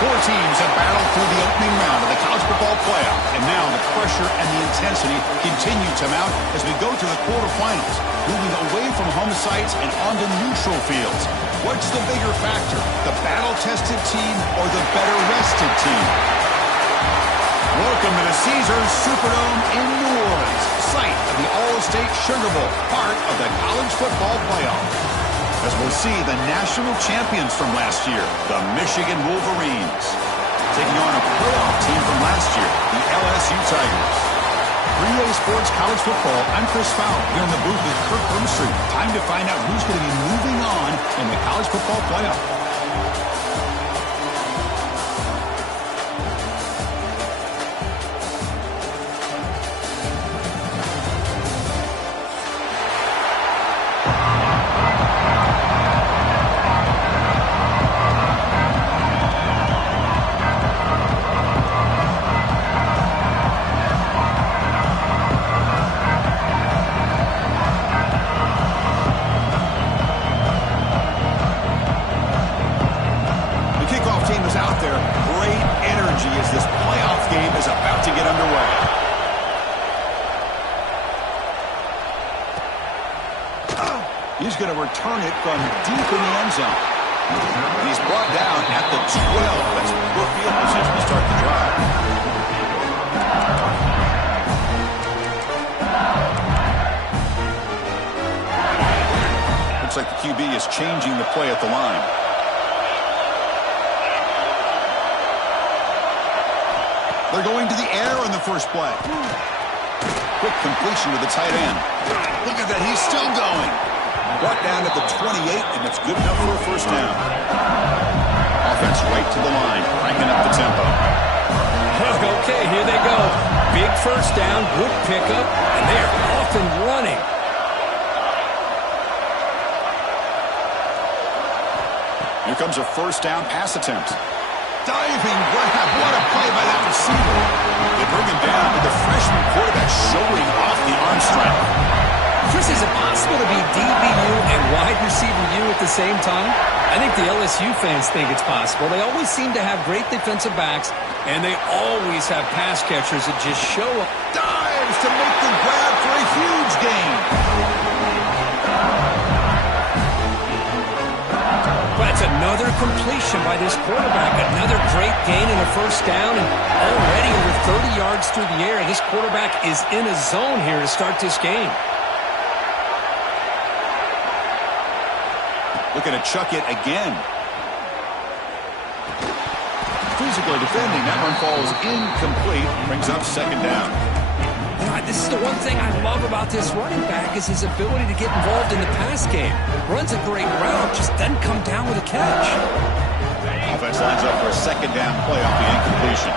Four teams have battled through the opening round of the college football playoff, and now the pressure and the intensity continue to mount as we go to the quarterfinals, moving away from home sites and onto neutral fields. What's the bigger factor, the battle-tested team or the better-rested team? Welcome to the Caesars Superdome in New Orleans, site of the All-State Sugar Bowl, part of the college football playoff. As we'll see the national champions from last year, the Michigan Wolverines, taking on a playoff team from last year, the LSU Tigers. 3A Sports College Football, I'm Chris Fowler, here in the booth with Kirk Brimstreet. Time to find out who's going to be moving on in the college football playoff. He's going to return it from deep in the end zone. He's brought down at the 12. That's poor field position to start the drive. Looks like the QB is changing the play at the line. They're going to the air on the first play. Quick completion to the tight end. Look at that, he's still going. Brought down at the 28, and it's good enough for a first down. Offense right to the line, cranking up the tempo. Okay, here they go. Big first down, good pickup, and they're off and running. Here comes a first down pass attempt. Diving grab, what a play by that receiver. They bring him down with the freshman quarterback showing off the arm strength. Chris, is it possible to be DBU and wide receiver U at the same time? I think the LSU fans think it's possible. They always seem to have great defensive backs, and they always have pass catchers that just show up. Dives to make the grab for a huge gain. That's another completion by this quarterback. Another great gain in a first down, and already over 30 yards through the air. This quarterback is in a zone here to start this game. Looking to chuck it again. Physically defending. That one falls incomplete. Brings up second down. God, this is the one thing I love about this running back is his ability to get involved in the pass game. Runs a great route, just doesn't come down with a catch. Offense lines up for a second down play off the incompletion.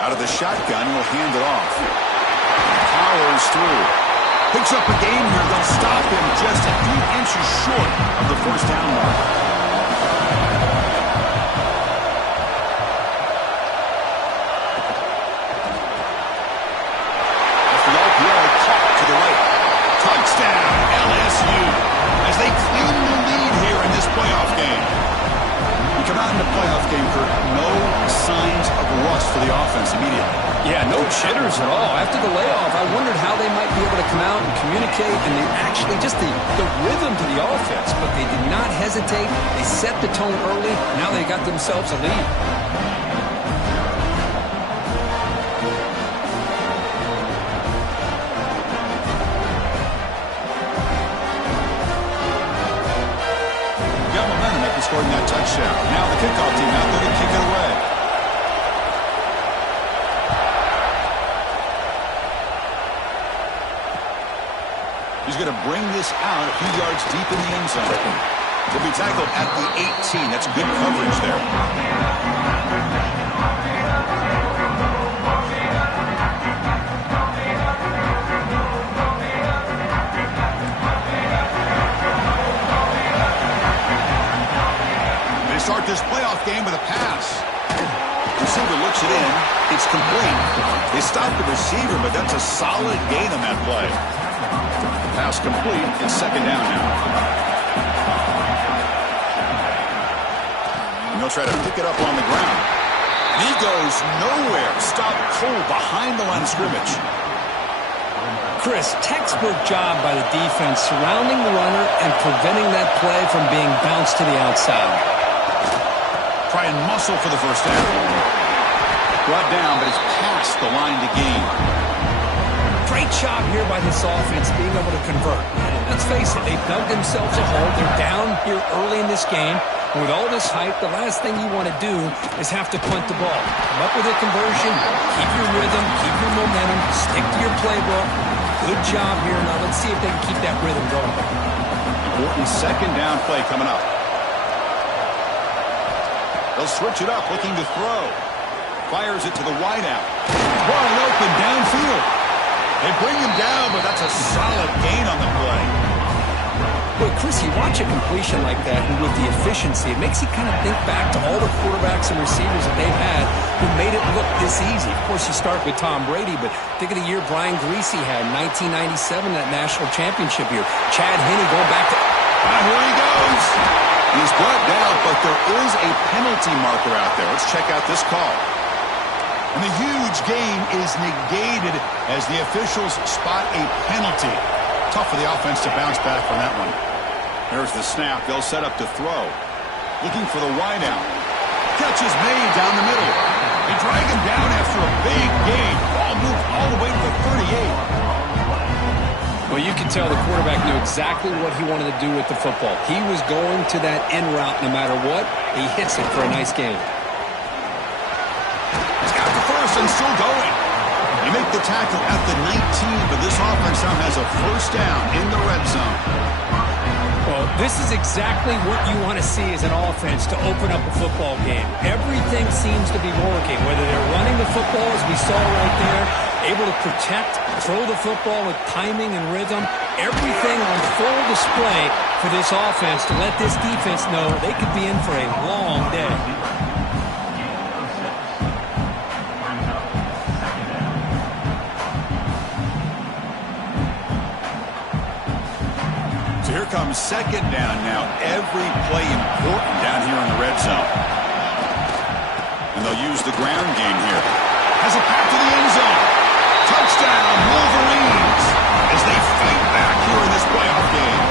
Out of the shotgun, he'll hand it off. Powers through. Picks up a game here. They'll stop him just a few inches short of the first down mark. Off the RPO, caught to the right. Touchdown, LSU, as they claim the lead here in this playoff game. We come out in the playoff game, Kurt. No signs of rust for the offense immediately. Yeah, no jitters at all. After the layoff, I wondered how they might be able to come out and communicate, and they actually just the rhythm to the offense, but they did not hesitate. They set the tone early. Now they got themselves a lead. Got momentum after scoring that touchdown. Now the kickoff team out there to kick it away. He's going to bring this out a few yards deep in the end zone. He'll be tackled at the 18. That's good coverage there. They start this playoff game with a pass. Receiver looks it in. It's complete. They stopped the receiver, but that's a solid gain on that play. Pass complete. It's second down now. And they'll try to pick it up on the ground. And he goes nowhere. Stopped cold behind the line of scrimmage. Chris, textbook job by the defense surrounding the runner and preventing that play from being bounced to the outside. Try and muscle for the first down. Brought down, but it's past the line to gain. Great job here by this offense being able to convert. Let's face it, they've dug themselves a hole. They're down here early in this game. And with all this hype, the last thing you want to do is have to punt the ball. Come up with a conversion, keep your rhythm, keep your momentum, stick to your playbook. Good job here. Now let's see if they can keep that rhythm going. Important second down play coming up. They'll switch it up, looking to throw. Fires it to the wideout. Wide open downfield. They bring him down, but that's a solid gain on the play. Well, Chris, you watch a completion like that, and with the efficiency, it makes you kind of think back to all the quarterbacks and receivers that they've had who made it look this easy. Of course, you start with Tom Brady, but think of the year Brian Griese had, 1997, that national championship year. Chad Henne going back to... Here he goes. He's brought down, but there is a penalty marker out there. Let's check out this call. And the huge gain is negated as the officials spot a penalty. Tough for the offense to bounce back from that one. There's the snap. They'll set up to throw. Looking for the wideout. Catch is made down the middle. They drag him down after a big gain. Ball moved all the way to the 38. Well, you can tell the quarterback knew exactly what he wanted to do with the football. He was going to that end route no matter what. He hits it for a nice gain. He's got the first and still going. They make the tackle at the 19, but this offense now has a first down in the red zone. Well, this is exactly what you want to see as an offense to open up a football game. Everything seems to be working, whether they're running the football, as we saw right there, able to protect, throw the football with timing and rhythm. Everything on full display for this offense to let this defense know they could be in for a long day. So here comes second down now. Every play important down here in the red zone. And they'll use the ground game here. Has a pass to the end zone. Touchdown, Wolverines, as they fight back here in this playoff game.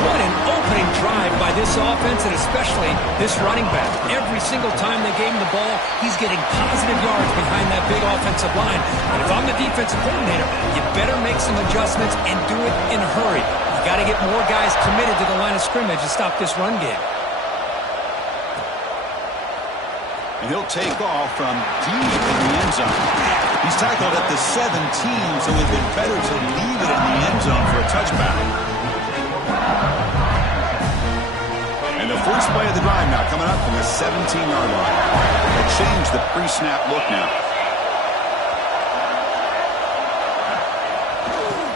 What an opening drive by this offense, and especially this running back. Every single time they gave him the ball, he's getting positive yards behind that big offensive line. And if I'm the defensive coordinator, you better make some adjustments and do it in a hurry. You got to get more guys committed to the line of scrimmage to stop this run game. And he'll take off from deep in the end zone. He's tackled at the 17, so it's been better to leave it in the end zone for a touchback. And the first play of the drive now coming up from the 17-yard line. They'll change the pre-snap look now.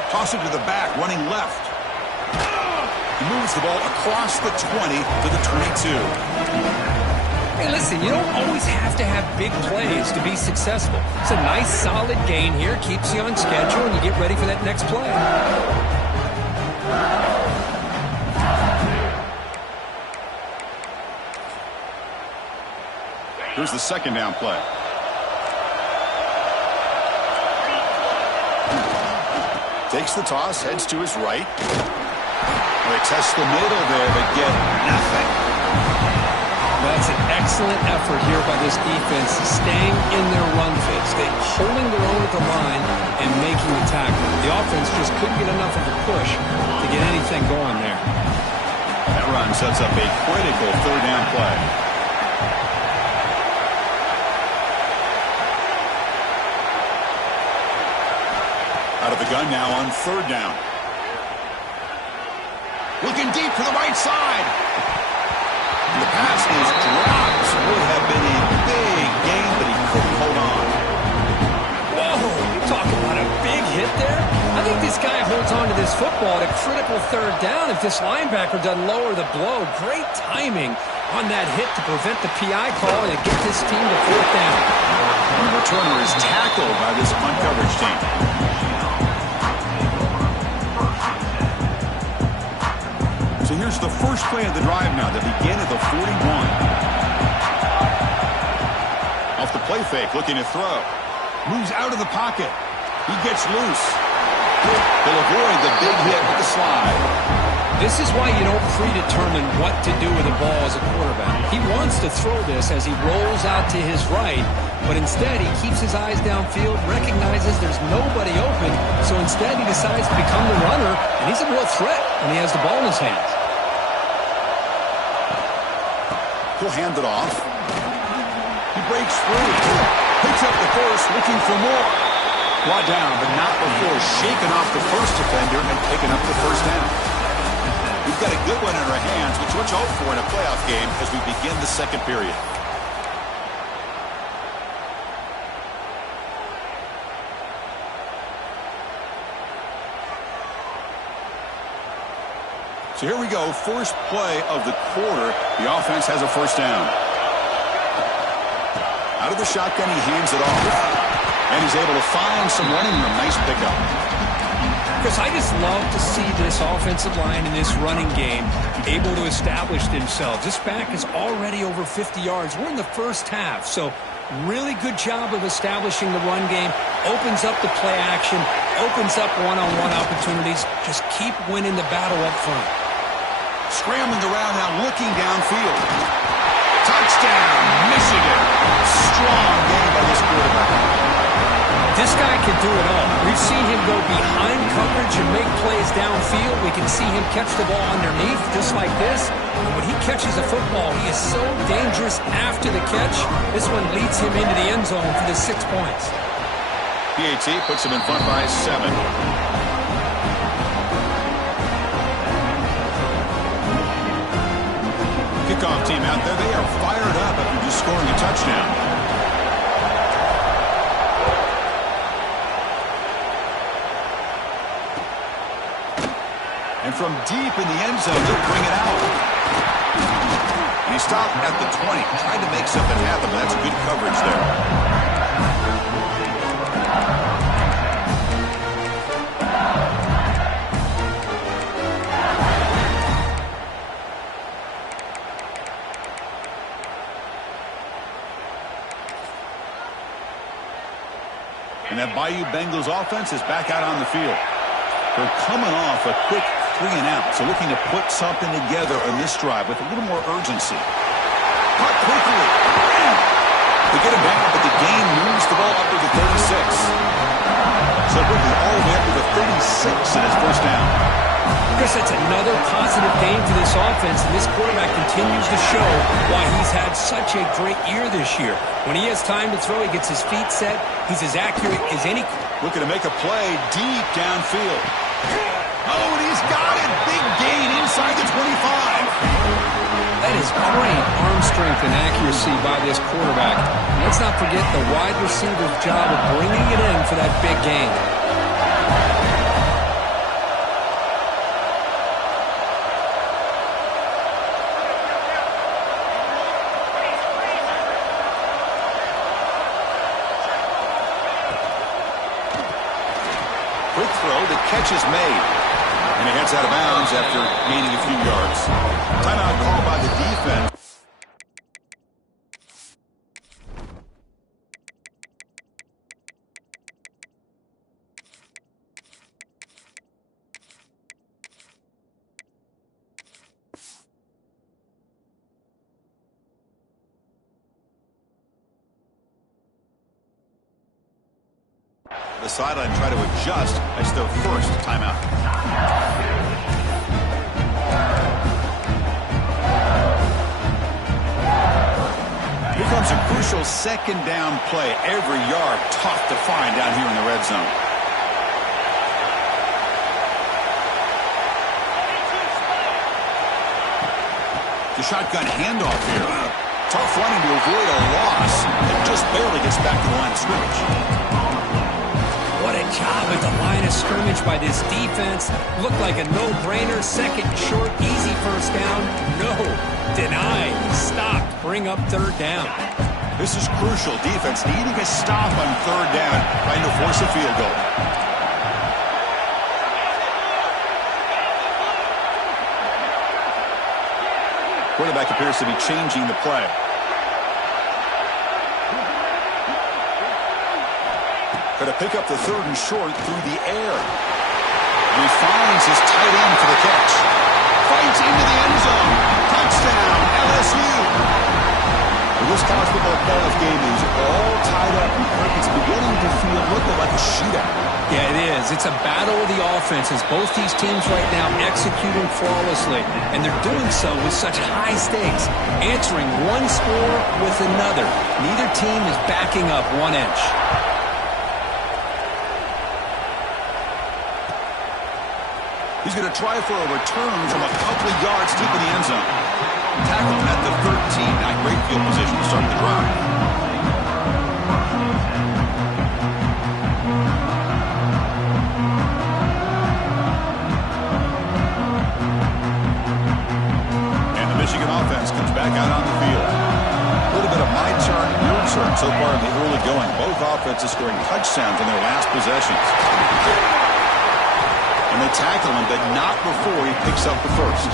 Toss it to the back, running left. He moves the ball across the 20 to the 22. Hey, listen, you don't always have to have big plays to be successful. It's a nice, solid gain here. Keeps you on schedule, and you get ready for that next play. Here's the second down play. Takes the toss, heads to his right. They test the middle there, but get nothing. That's an excellent effort here by this defense, staying in their run fits, holding their own at the line and making the tackle. The offense just couldn't get enough of a push to get anything going there. That run sets up a critical third down play. Out of the gun now on third down. Looking deep to the right side. The pass is dropped. Would have been a big gain, but he couldn't hold on. Whoa, you talk about a big hit there. I think this guy holds on to this football at a critical third down if this linebacker doesn't lower the blow. Great timing on that hit to prevent the PI call and get this team to 4th down. The returner is tackled by this punt coverage team. So here's the first play of the drive now. They begin at the 41. Off the play fake, looking to throw. Moves out of the pocket. He gets loose. He'll avoid the big hit with the slide. This is why you don't predetermine what to do with the ball as a quarterback. He wants to throw this as he rolls out to his right, but instead he keeps his eyes downfield, recognizes there's nobody open, so instead he decides to become the runner, and he's a real threat when he has the ball in his hands. He'll hand it off. He breaks free. Picks up the first, looking for more. Brought down, but not before shaking off the first defender and picking up the first down. We've got a good one in our hands, which let's hope for in a playoff game as we begin the second period. So here we go, first play of the quarter. The offense has a first down. Out of the shotgun, he hands it off. And he's able to find some running room. Nice pickup. Chris, I just love to see this offensive line in this running game able to establish themselves. This back is already over 50 yards. We're in the first half, so really good job of establishing the run game. Opens up the play action, opens up one-on-one opportunities. Just keep winning the battle up front. Scrambling around now, looking downfield. Touchdown, Michigan. Strong game by this quarterback. This guy can do it all. We've seen him go behind coverage and make plays downfield. We can see him catch the ball underneath just like this. And when he catches a football, he is so dangerous after the catch. This one leads him into the end zone for the 6 points. PAT puts him in front by 7. Kickoff team out there. They are fired up after just scoring a touchdown. And from deep in the end zone, they'll bring it out. And he stopped at the 20. Tried to make something happen, but that's good coverage there. And that Bayou Bengals offense is back out on the field. They're coming off a quick 3 and out, so looking to put something together on this drive with a little more urgency. Caught quickly. They get him down, but the gain moves the ball up to the 36. So quickly all the way up to the 36 in his first down. Chris, that's another positive game for this offense, and this quarterback continues to show why he's had such a great year this year. When he has time to throw, he gets his feet set. He's as accurate as any. Looking to make a play deep downfield. Oh, and he's got it. Big gain inside the 25. That is great arm strength and accuracy by this quarterback. And let's not forget the wide receiver's job of bringing it in for that big gain. Quick throw, the catch is made. And he heads out of bounds after gaining a few yards. Timeout called by the defense. The sideline try to adjust as their first timeout. Here comes a crucial second down play. Every yard tough to find down here in the red zone. The shotgun handoff here. Tough running to avoid a loss. It just barely gets back to the line of scrimmage. What a job at the line of scrimmage by this defense. Looked like a no-brainer. Second and short, easy first down. No, denied, stopped, bring up third down. This is crucial. Defense needing a stop on third down, trying to force a field goal. Quarterback appears to be changing the play. Going to pick up the third and short through the air. And he finds his tight end for the catch. Fights into the end zone. Touchdown, LSU. This college football playoff game is all tied up. It's beginning to feel like a shootout. Yeah, it is. It's a battle of the offenses. Both these teams right now executing flawlessly, and they're doing so with such high stakes, answering one score with another. Neither team is backing up 1 inch. He's going to try for a return from a couple of yards deep in the end zone. Tackled at the 13. Not great field position to start the drive. And the Michigan offense comes back out on the field. A little bit of my turn, your turn so far in the early going. Both offenses scoring touchdowns in their last possessions. And they tackle him, but not before he picks up the first.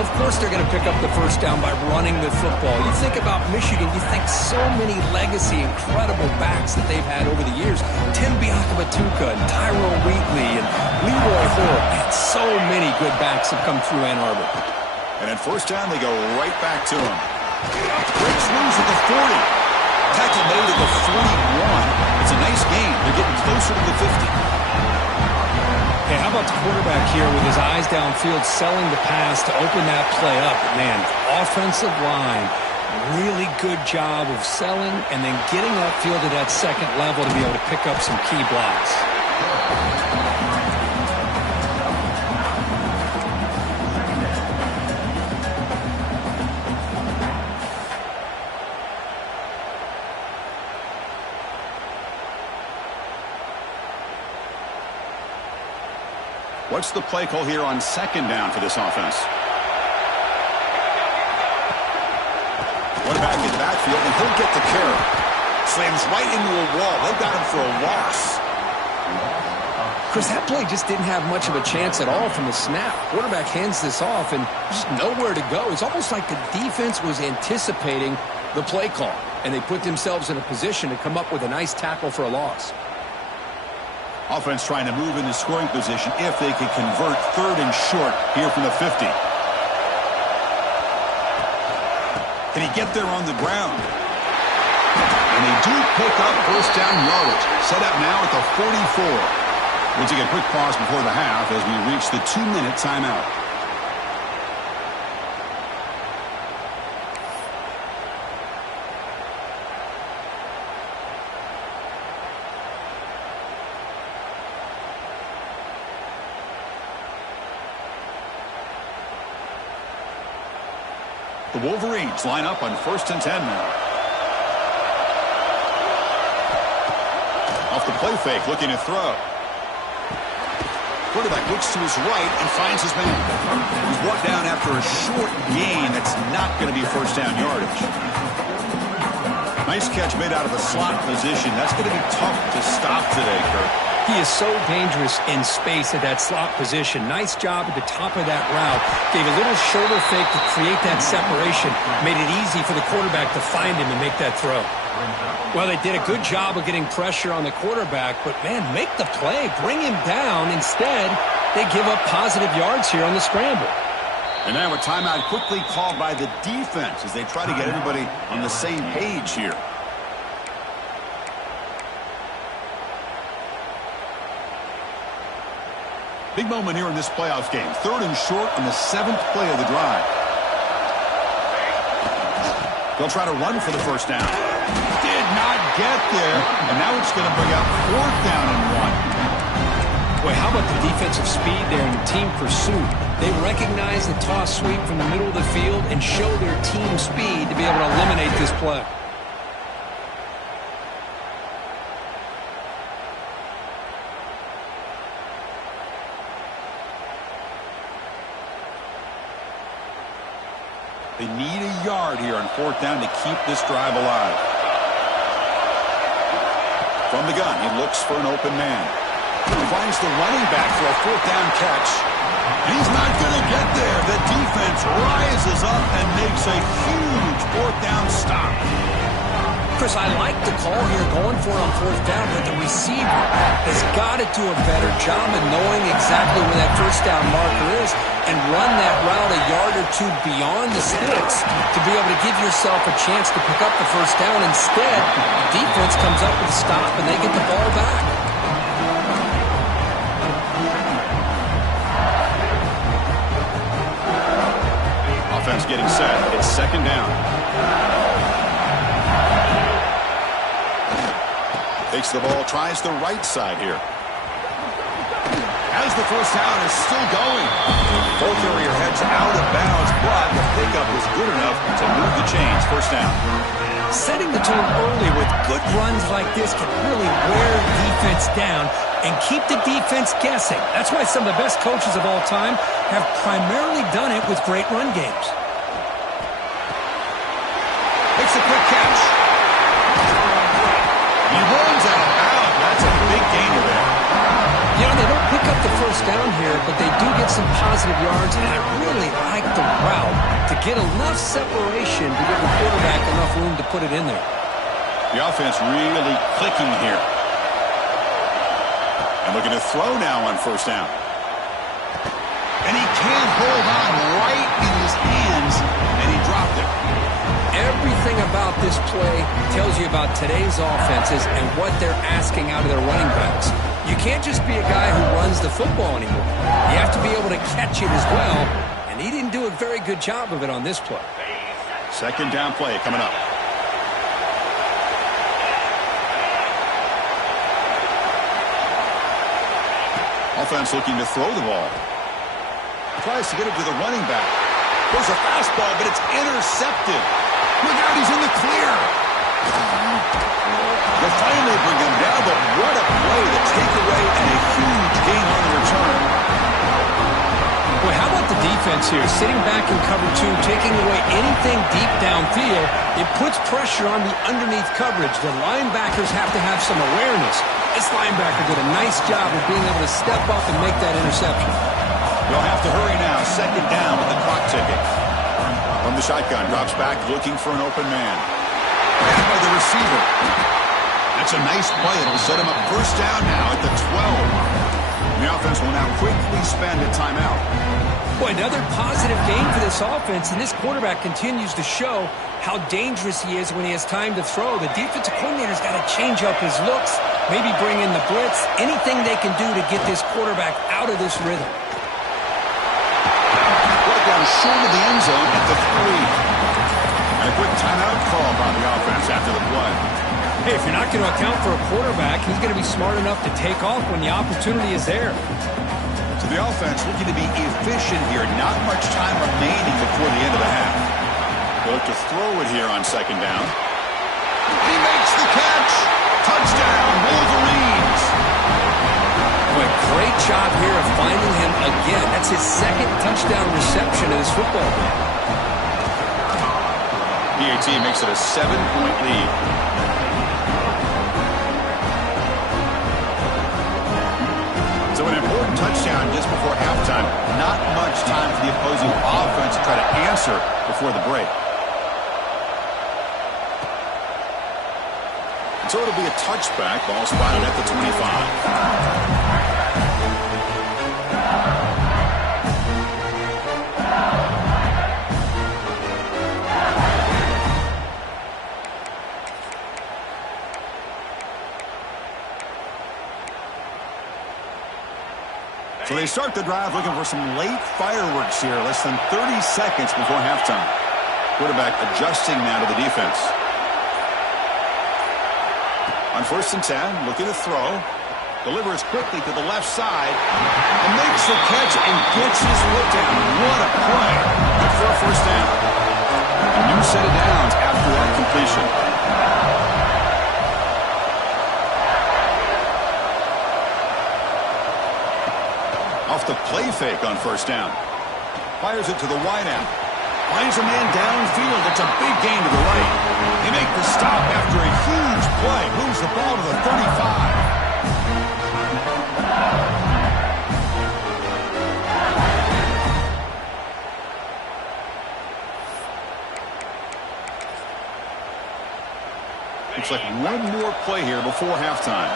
Of course they're going to pick up the first down by running the football. You think about Michigan, you think so many legacy, incredible backs that they've had over the years. Tim Biakabatuka and Tyrone Wheatley and Leroy Hoare. Man, so many good backs have come through Ann Arbor. And at first down, they go right back to him. Breaks loose at the 40. Tackle made at the 41. It's a nice gain. They're getting closer to the 50. Hey, how about the quarterback here with his eyes downfield, selling the pass to open that play up? Man, offensive line, really good job of selling and then getting upfield to that second level to be able to pick up some key blocks. What's the play call here on second down for this offense? One back in backfield, and he'll get the carry. Slams right into a wall. They've got him for a loss. Chris, that play just didn't have much of a chance at all from the snap. Quarterback hands this off and just nowhere to go. It's almost like the defense was anticipating the play call, and they put themselves in a position to come up with a nice tackle for a loss. Offense trying to move into scoring position if they can convert third and short here from the 50. Can he get there on the ground? And they do pick up first down yardage. Set up now at the 44. We'll take a quick pause before the half as we reach the 2-minute timeout. The Wolverines line up on 1st and 10 now. Off the play fake, looking to throw. Quarterback looks to his right and finds his man. He's brought down after a short gain that's not going to be first down yardage. Nice catch made out of a slot position. That's going to be tough to stop today, Kirk. He is so dangerous in space at that slot position. Nice job at the top of that route. Gave a little shoulder fake to create that separation. Made it easy for the quarterback to find him and make that throw. Well, they did a good job of getting pressure on the quarterback, but, man, make the play. Bring him down. Instead, they give up positive yards here on the scramble. And now a timeout quickly called by the defense as they try to get everybody on the same page here. Big moment here in this playoff game. Third and short on the 7th play of the drive. They'll try to run for the first down. Did not get there. And now it's going to bring out 4th down and 1. Boy, how about the defensive speed there in the team pursuit? They recognize the toss sweep from the middle of the field and show their team speed to be able to eliminate this play. They need a yard here on 4th down to keep this drive alive. From the gun, he looks for an open man. He finds the running back for a 4th down catch. And he's not going to get there. The defense rises up and makes a huge 4th down stop. Chris, I like the call here going for it on 4th down, but the receiver has got to do a better job of knowing exactly where that 1st down marker is and run that route a yard or two beyond the sticks to be able to give yourself a chance to pick up the 1st down. Instead, the defense comes up with a stop and they get the ball back. Offense getting set. It's 2nd down. Takes the ball, tries the right side here. As the 1st down is still going. Both area heads out of bounds, but the pickup was good enough to move the chains. 1st down. Setting the tone early with good runs like this can really wear defense down and keep the defense guessing. That's why some of the best coaches of all time have primarily done it with great run games. Makes a quick catch. He runs out of bounds. That's a big gainer there. You know, they don't pick up the 1st down here, but they do get some positive yards, and I really like the route to get enough separation to give the quarterback enough room to put it in there. The offense really clicking here. And looking to throw now on 1st down. And he can't hold on right in his hands, and he dropped it. Everything about this play tells you about today's offenses and what they're asking out of their running backs. You can't just be a guy who runs the football anymore. You have to be able to catch it as well, and he didn't do a very good job of it on this play. 2nd down play coming up. Offense looking to throw the ball. Tries to get it to the running back. There's a fastball, but it's intercepted. Look out, he's in the clear. They finally bring him down, but what a play. The takeaway and a huge gain on the return. Boy, how about the defense here? Sitting back in cover 2, taking away anything deep downfield. It puts pressure on the underneath coverage. The linebackers have to have some awareness. This linebacker did a nice job of being able to step up and make that interception. They'll have to hurry now. 2nd down with the clock ticking. From the shotgun, drops back, looking for an open man. And by the receiver. That's a nice play. It'll set him up 1st down now at the 12. The offense will now quickly spend a timeout. Boy, another positive gain for this offense, and this quarterback continues to show how dangerous he is when he has time to throw. The defensive coordinator's got to change up his looks, maybe bring in the blitz, anything they can do to get this quarterback out of this rhythm. Down short of the end zone at the 3. And a quick timeout call by the offense after the play. Hey, if you're not going to account for a quarterback, he's going to be smart enough to take off when the opportunity is there. So the offense looking to be efficient here. Not much time remaining before the end of the half. They'll look to throw it here on 2nd down. He makes the catch. Touchdown, Wolverines. Boy, great job here of finding him again. That's his 2nd touchdown reception of this football game. PAT makes it a 7-point lead. So an important touchdown just before halftime. Not much time for the opposing offense to try to answer before the break. So it'll be a touchback. Ball spotted at the 25. So they start the drive looking for some late fireworks here. Less than 30 seconds before halftime. Quarterback adjusting now to the defense. On 1st and 10, looking to throw. Delivers quickly to the left side. And makes the catch and gets his foot down. What a play. Good for a 1st down. A new set of downs after that completion. Off the play fake on 1st down. Fires it to the wideout. Finds a man downfield. It's a big gain to the right. They make the stop after a huge play. Moves the ball to the 35. Looks like one more play here before halftime.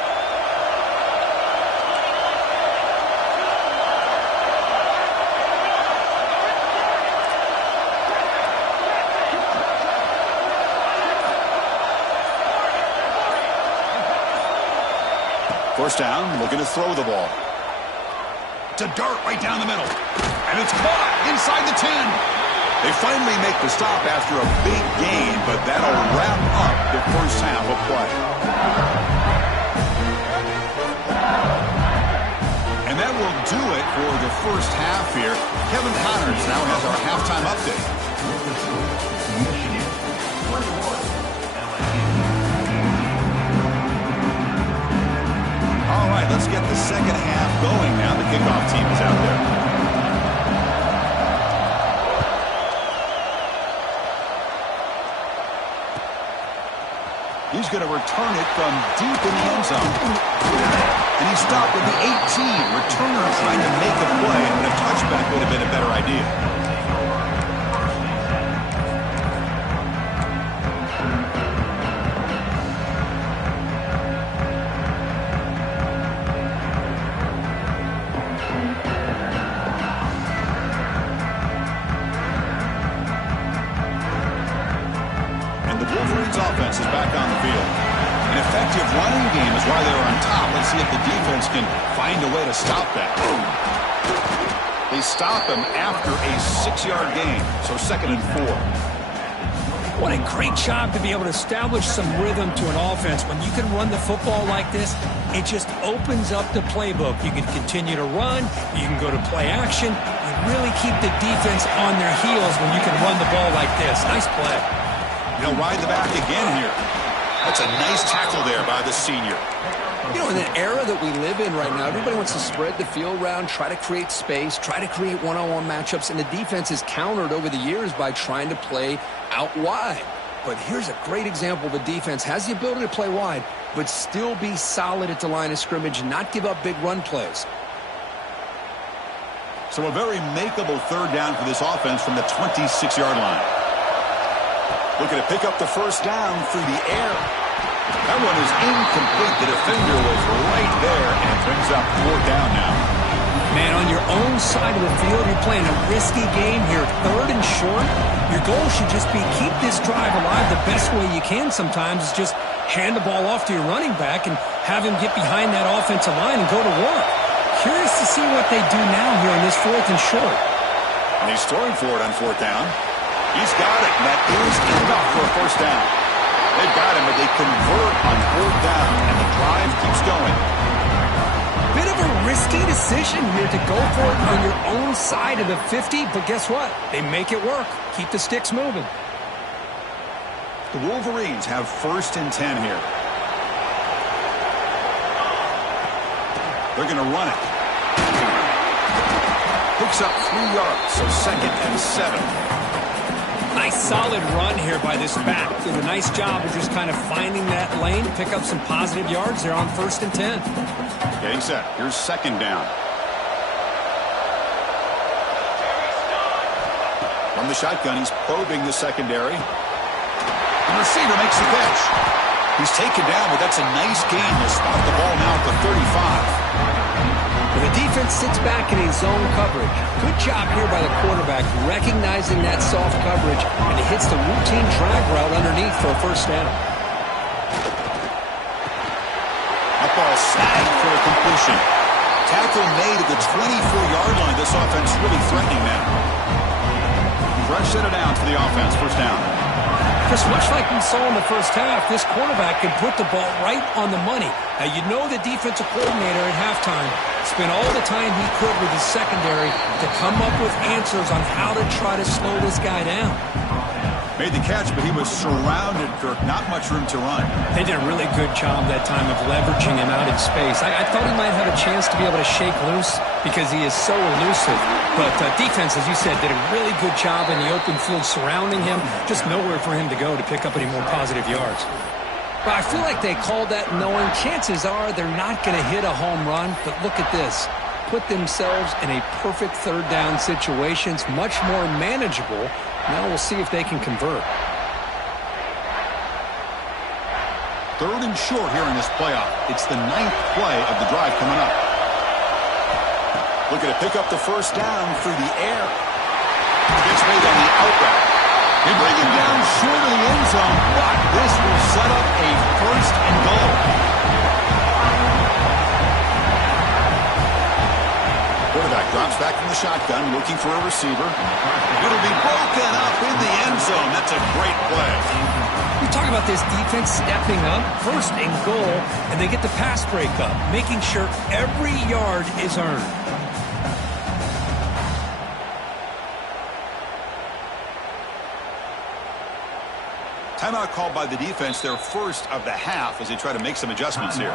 First down, looking to throw the ball. To dart right down the middle. And it's caught inside the 10. They finally make the stop after a big gain, but that'll wrap up the first half of play. And that will do it for the first half here. Kevin Connors now has our halftime update. All right, let's get the second half going now. The kickoff team is out there. He's going to return it from deep in the end zone. And he stopped with the 18. Returner trying to make a play, and a touchback would have been a better idea. Offense is back on the field. An effective running game is why they're on top. Let's see if the defense can find a way to stop that. They stop him after a 6-yard gain, so 2nd and 4. What a great job to be able to establish some rhythm to an offense. When you can run the football like this, it just opens up the playbook. You can continue to run. You can go to play action. You really keep the defense on their heels when you can run the ball like this. Nice play. He'll ride the back again here. That's a nice tackle there by the senior. You know, in the era that we live in right now, everybody wants to spread the field around, try to create space, try to create one-on-one matchups, and the defense is countered over the years by trying to play out wide. But here's a great example of a defense has the ability to play wide, but still be solid at the line of scrimmage, not give up big run plays. So a very makeable third down for this offense from the 26-yard line. Looking to pick up the first down through the air. That one is incomplete. The defender was right there, and it brings up 4th down now. Man, on your own side of the field, you're playing a risky game here. 3rd and short. Your goal should just be keep this drive alive the best way you can sometimes is just hand the ball off to your running back and have him get behind that offensive line and go to work. Curious to see what they do now here on this 4th and short. And he's throwing for it on 4th down. He's got it, and that is enough for a first down. They've got him, but they convert on 4th down, and the drive keeps going. Bit of a risky decision here to go for it on your own side of the 50, but guess what? They make it work. Keep the sticks moving. The Wolverines have 1st and 10 here. They're going to run it. Picks up 3 yards, so 2nd and 7. Nice solid run here by this back. Did a nice job of just kind of finding that lane, pick up some positive yards there on 1st and 10. Getting set. Here's 2nd down. From the shotgun, he's probing the secondary. The receiver makes the catch. He's taken down, but that's a nice gain. They'll spot the ball now at the 35. The defense sits back in a zone coverage. Good job here by the quarterback, recognizing that soft coverage, and he hits the routine drag route underneath for a first down. That ball snagged for a completion. Tackle made at the 24-yard line. This offense really threatening now. Fresh set it down for the offense. First down. Chris, much like we saw in the first half, this quarterback can put the ball right on the money. Now, you know the defensive coordinator at halftime spent all the time he could with his secondary to come up with answers on how to try to slow this guy down. Made the catch, but he was surrounded, Kirk. Not much room to run. They did a really good job that time of leveraging him out in space. I thought he might have a chance to be able to shake loose because he is so elusive. But defense, as you said, did a really good job in the open field surrounding him. Just nowhere for him to go to pick up any more positive yards. But I feel like they called that knowing chances are they're not going to hit a home run. But look at this. Put themselves in a perfect third down situation. It's much more manageable. Now we'll see if they can convert. 3rd and short here in this playoff. It's the 9th play of the drive coming up. Looking to pick up the first down through the air. Gets made on the out route. They bring him down short of the end zone, but this will set up a 1st and goal. Quarterback drops back from the shotgun, looking for a receiver. It'll be broken up in the end zone. That's a great play. We talk about this defense stepping up, 1st and goal, and they get the pass break up, making sure every yard is earned. Timeout called by the defense, their 1st of the half, as they try to make some adjustments here.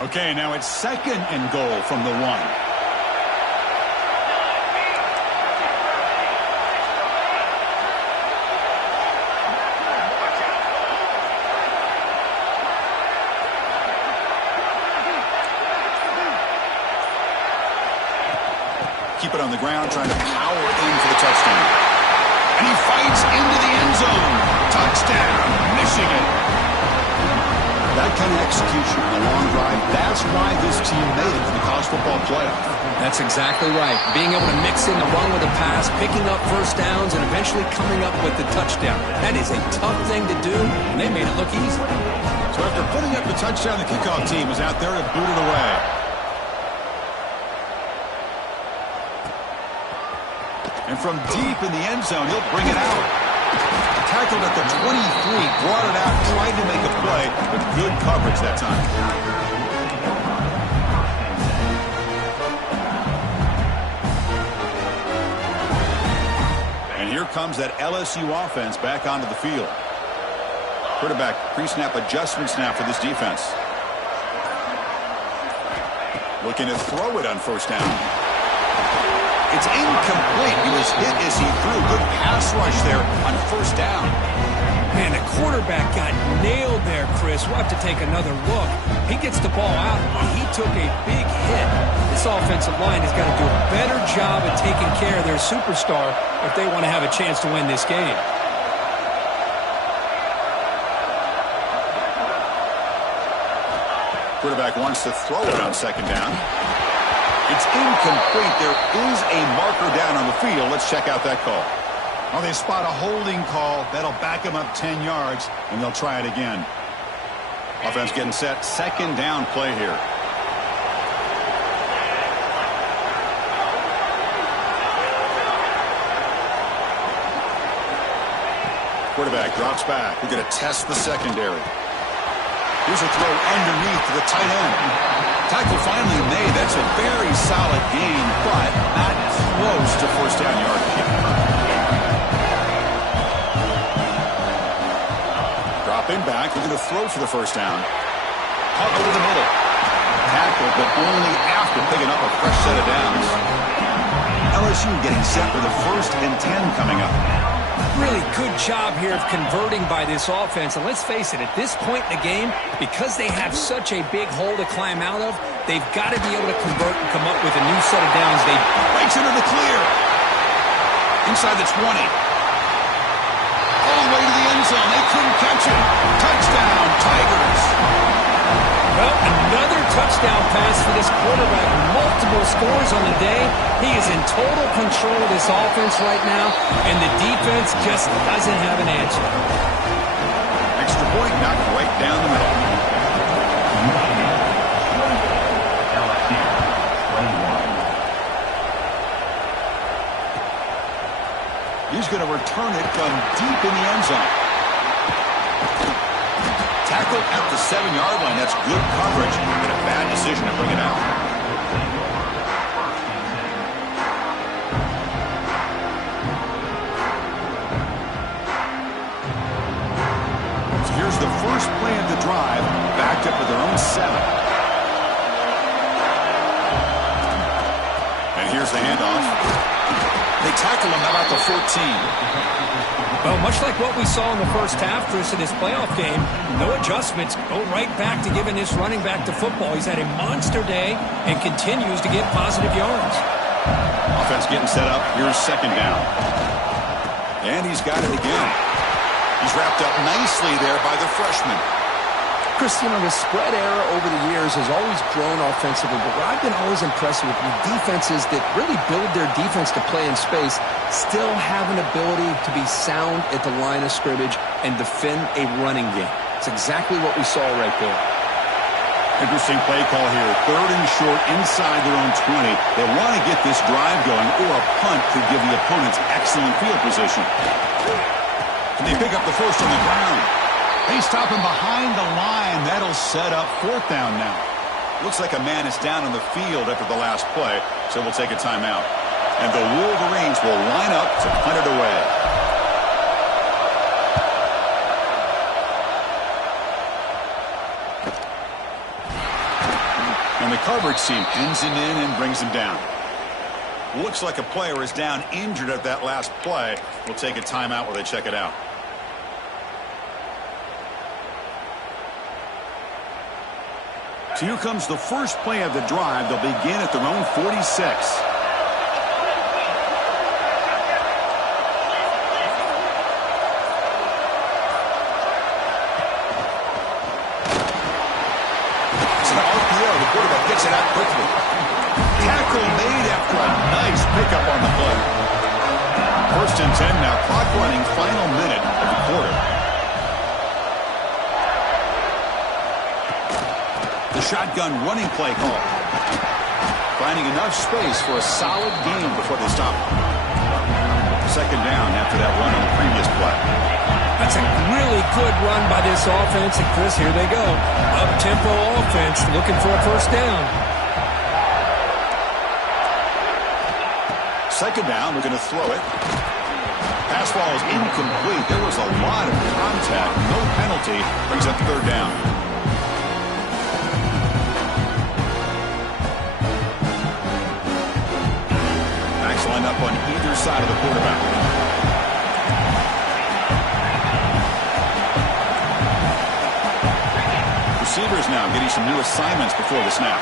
Okay, now it's 2nd and goal from the 1. Keep it on the ground, trying to power in for the touchdown. And he fights into the end zone. Touchdown, Michigan. That kind of execution on a long drive, that's why this team made it to the college football playoff. That's exactly right. Being able to mix in the run with a pass, picking up first downs, and eventually coming up with the touchdown. That is a tough thing to do, and they made it look easy. So after putting up the touchdown, the kickoff team is out there to boot it away. And from deep in the end zone, he'll bring it out. Tackled at the 23, brought it out, tried to make a play, but good coverage that time. And here comes that LSU offense back onto the field. Quarterback pre-snap adjustments now for this defense. Looking to throw it on 1st down. It's incomplete. He was hit as he threw. Good pass rush there on 1st down. Man, the quarterback got nailed there, Chris. We'll have to take another look. He gets the ball out, and he took a big hit. This offensive line has got to do a better job of taking care of their superstar if they want to have a chance to win this game. Quarterback wants to throw it on 2nd down. It's incomplete. There is a marker down on the field. Let's check out that call. Oh, they spot a holding call. That'll back them up 10 yards, and they'll try it again. Offense getting set. 2nd down play here. Quarterback drops back. We're going to test the secondary. Here's a throw underneath to the tight end. Tackle finally made. That's a very solid gain, but not close to 1st down yardage. Dropping back. We're going to throw for the 1st down. Caught over the middle. Tackled, but only after picking up a fresh set of downs. LSU getting set for the 1st and 10 coming up. Really good job here of converting by this offense. And let's face it, at this point in the game, because they have such a big hole to climb out of, they've got to be able to convert and come up with a new set of downs. They breaks into the clear. Inside the 20. All the way to the end zone. They couldn't catch it. Touchdown, Tigers. Well, another touchdown pass for this quarterback. Multiple scores on the day. He is in total control of this offense right now, and the defense just doesn't have an answer. point knocked right down the middle. He's going to return it from deep in the end zone. Tackled at the 7-yard line. That's good coverage, but a bad decision to bring it out. So here's the first play of the drive, backed up with their own 7. And here's the handoff. They tackle him about the 14. Well, much like what we saw in the first half, Chris, in this playoff game, no adjustments. Go right back to giving this running back to football. He's had a monster day and continues to get positive yards. Offense getting set up. Here's second down. And he's got it again. He's wrapped up nicely there by the freshman. Chris, you know, the spread era over the years has always grown offensively, but what I've been always impressed with defenses that really build their defense to play in space still have an ability to be sound at the line of scrimmage and defend a running game. It's exactly what we saw right there. Interesting play call here. 3rd and short inside their own 20. They want to get this drive going, or a punt could give the opponents excellent field position. And they pick up the first on the ground. They stop him behind the line. That'll set up 4th down now. Looks like a man is down on the field after the last play, so we'll take a timeout. And the Wolverines will line up to punt it away. And the coverage team pins him in and brings him down. Looks like a player is down injured at that last play. We'll take a timeout while they check it out. So here comes the first play of the drive. They'll begin at their own 46. Quarterback gets it out quickly. Tackle made after a nice pickup on the play. 1st and 10 now. Clock running, final minute of the quarter. The shotgun running play call. Finding enough space for a solid gain before they stop. 2nd down after that run on the previous play. That's a really good run by this offense. And, Chris, here they go. Up-tempo offense looking for a first down. 2nd down, we're going to throw it. Pass ball is incomplete. There was a lot of contact. No penalty. Brings up 3rd down. Backs line up on either side of the quarterback. Receivers now getting some new assignments before the snap.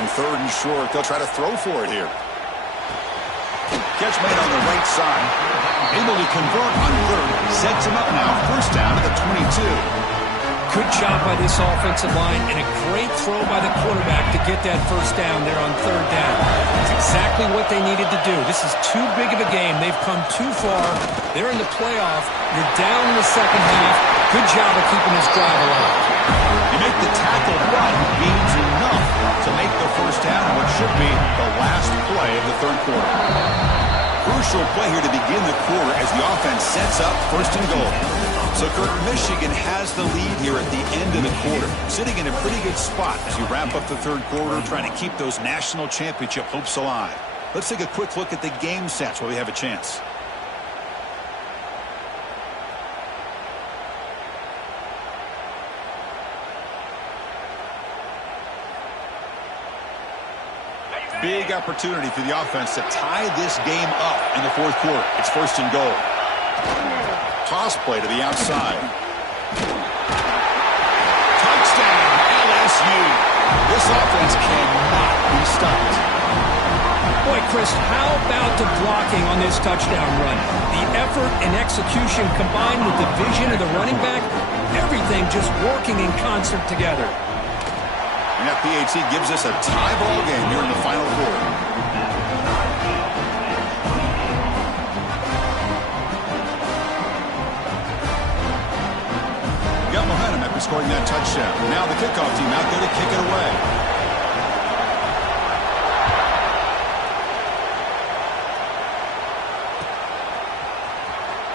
On 3rd and short, they'll try to throw for it here. Catch made on the right side. Able to convert on 3rd. Sets him up now. 1st down at the 22. Good job by this offensive line and a great throw by the quarterback to get that first down there on 3rd down. That's exactly what they needed to do. This is too big of a game. They've come too far. They're in the playoff. You're down in the 2nd half. Good job of keeping this drive alive. You make the tackle, but means enough to make the first down on what should be the last play of the 3rd quarter. Crucial play here to begin the quarter as the offense sets up 1st and goal. So, Kurt, Michigan has the lead here at the end of the quarter, sitting in a pretty good spot as you wrap up the 3rd quarter, trying to keep those national championship hopes alive. Let's take a quick look at the game stats while we have a chance. Big opportunity for the offense to tie this game up in the 4th quarter. It's 1st and goal. Toss play to the outside. Touchdown, LSU. This offense cannot be stopped. Boy, Chris, how about the blocking on this touchdown run? The effort and execution combined with the vision of the running back, everything just working in concert together. And that PAT gives us a tie ball game here in the final quarter. got momentum after scoring that touchdown. Now the kickoff team out there to kick it away.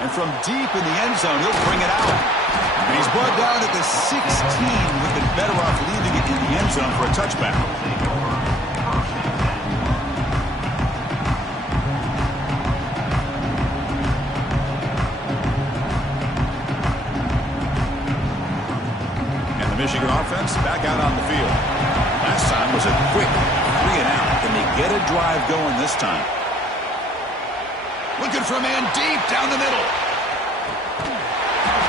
And from deep in the end zone, he'll bring it out. And he's brought down at the 16. We've been better off leaving it in the end zone for a touchback. And the Michigan offense back out on the field. Last time was a quick 3 and out. Can they get a drive going this time? Looking for a man deep down the middle.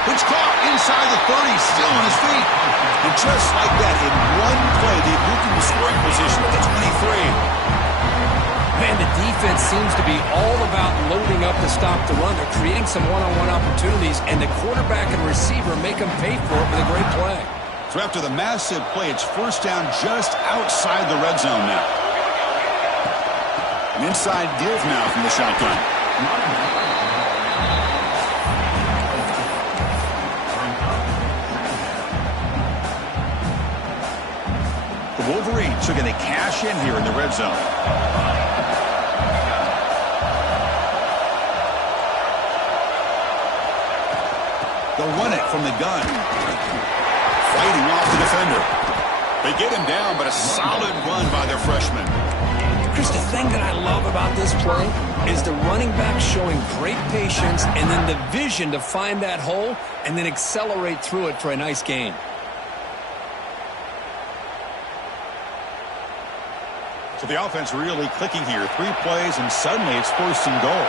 It's caught inside the 30, still on his feet. And just like that, in one play, they've moved into scoring position at the 23. Man, the defense seems to be all about loading up to stop the run. They're creating some one-on-one opportunities, and the quarterback and receiver make them pay for it with a great play. So after the massive play, it's first down just outside the red zone now. An inside give now from the shotgun. The Wolverines are going to cash in here in the red zone. They'll run it from the gun. Fighting off the defender. They get him down, but a solid run by their freshman. Chris, the thing that I love about this play is the running back showing great patience and then the vision to find that hole and then accelerate through it for a nice gain. So the offense really clicking here. 3 plays, and suddenly it's first and goal.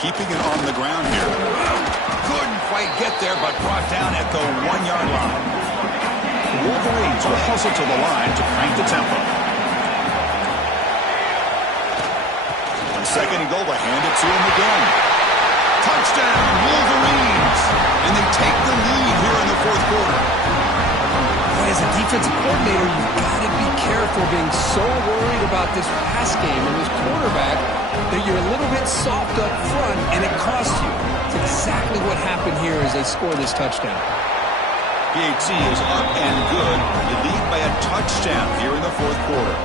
Keeping it on the ground here. Couldn't quite get there, but brought down at the 1-yard line. The Wolverines will hustle to the line to crank the tempo. On second and goal, they hand it to him again. Touchdown, Wolverines! And they take the lead here in the fourth quarter. As a defensive coordinator, you've got to be careful being so worried about this pass game and this quarterback that you're a little bit soft up front and it costs you. It's exactly what happened here as they score this touchdown. PAT is up and good. You lead by a touchdown here in the fourth quarter.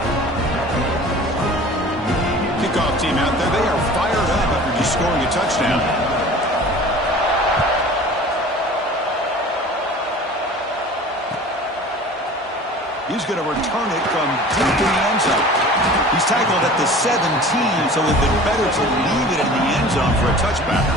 Kickoff team out there. They are fired up after just scoring a touchdown. He's going to return it from deep in the end zone. He's tackled at the 17, so it would have been better to leave it in the end zone for a touchback.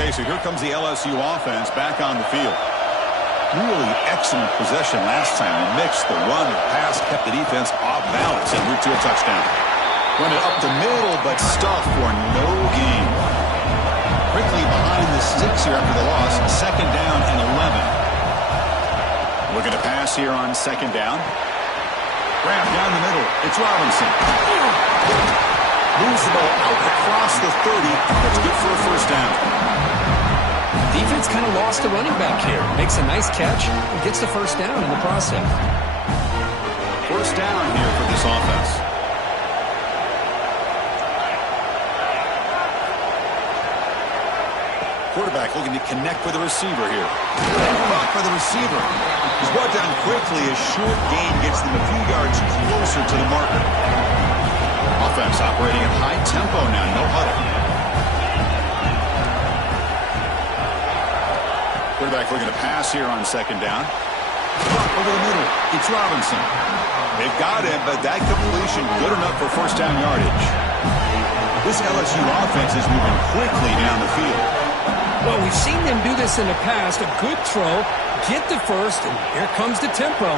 Okay, so here comes the LSU offense back on the field. Really excellent possession last time. They mixed the run and pass, kept the defense off balance and moved to a touchdown. Run it up the middle, but stuffed for no gain. Quickly behind the sticks here after the loss. Second down and 11. Looking to pass here on second down. Grab down the middle. It's Robinson. Moves the ball out across the 30. That's good for a first down. Defense kind of lost the running back here. Makes a nice catch and gets the first down in the process. First down here for this offense. Quarterback looking to connect with the receiver here. Blocked by the receiver. He's brought down quickly. A short gain gets them a few yards closer to the marker. Offense operating at high tempo now. No huddle. Quarterback looking to pass here on second down. Over the middle. It's Robinson. They've got him, but that completion good enough for first down yardage. This LSU offense is moving quickly down the field. Well, we've seen them do this in the past. A good throw, get the first, and here comes the tempo.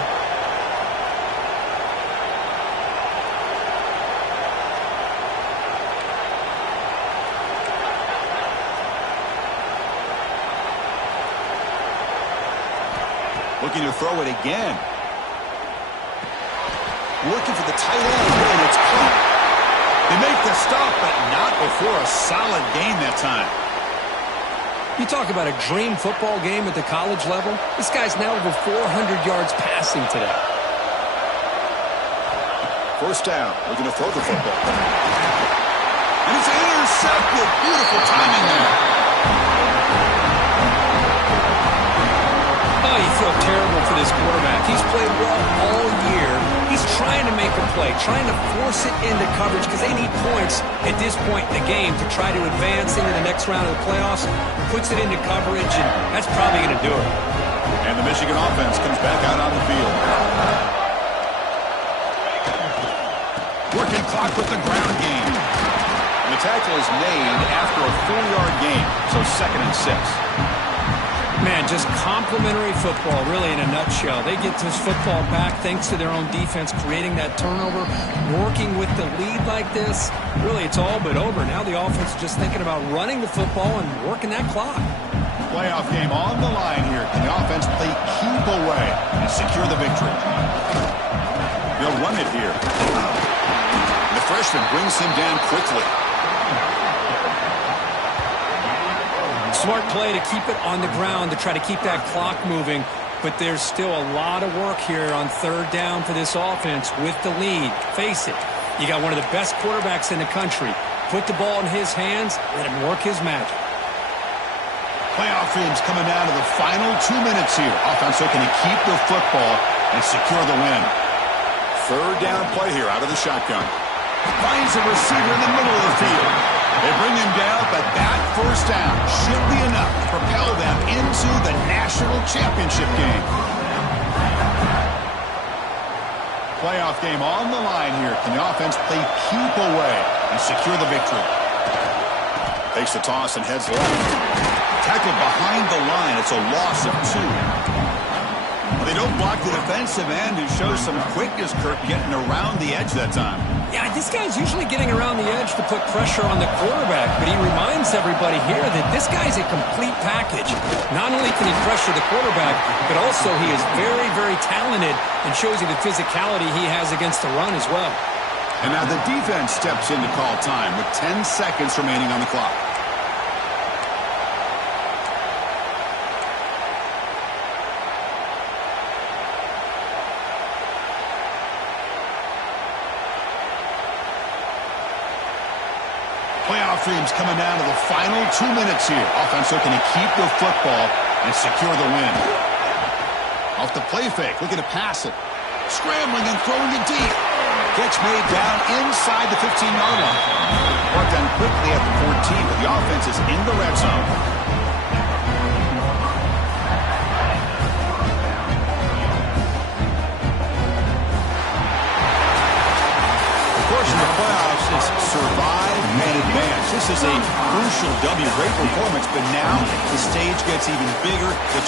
Looking to throw it again. Looking for the tight end, and it's caught. They make the stop, but not before a solid gain that time. You talk about a dream football game at the college level. This guy's now over 400 yards passing today. First down, looking to throw the football. And it's intercepted. Beautiful timing there. Oh, you feel terrible for this quarterback. He's played well all year. He's trying to make a play, trying to force it into coverage because they need points at this point in the game to try to advance into the next round of the playoffs. Puts it into coverage, and that's probably going to do it. And the Michigan offense comes back out on the field. Working clock with the ground game. And the tackle is made after a 4-yard gain, so 2nd and 6. Man, just complimentary football, really, in a nutshell. They get this football back thanks to their own defense, creating that turnover, working with the lead like this. Really, it's all but over. Now the offense is just thinking about running the football and working that clock. Playoff game on the line here. Can the offense play keep away and secure the victory? They'll run it here. The freshman brings him down quickly. Smart play to keep it on the ground to try to keep that clock moving, but there's still a lot of work here on 3rd down for this offense with the lead. Face it, you got one of the best quarterbacks in the country. Put the ball in his hands, let him work his magic. Playoff games coming down to the final 2 minutes here. Offense looking to keep the football and secure the win. 3rd down play here out of the shotgun. Finds a receiver in the middle of the field. They bring him down, but that first down should be enough to propel them into the national championship game. Playoff game on the line here. Can the offense play keep away and secure the victory? Takes the toss and heads left. Tackled behind the line. It's a loss of 2. Well, they don't block the defensive end, who shows some quickness, Kirk, getting around the edge that time. Yeah, this guy's usually getting around the edge to put pressure on the quarterback, but he reminds everybody here that this guy's a complete package. Not only can he pressure the quarterback, but also he is very, very talented and shows you the physicality he has against the run as well. And now the defense steps in to call time with 10 seconds remaining on the clock. Playoff dreams coming down to the final 2 minutes here. Offense looking to keep the football and secure the win. Off the play fake, looking to pass it. Scrambling and throwing it deep. Catch made down inside the 15-yard line. Brought down quickly at the 14, but the offense is in the red zone. In the playoffs is survive and advance. This is a crucial W. Great performance, but now the stage gets even bigger. The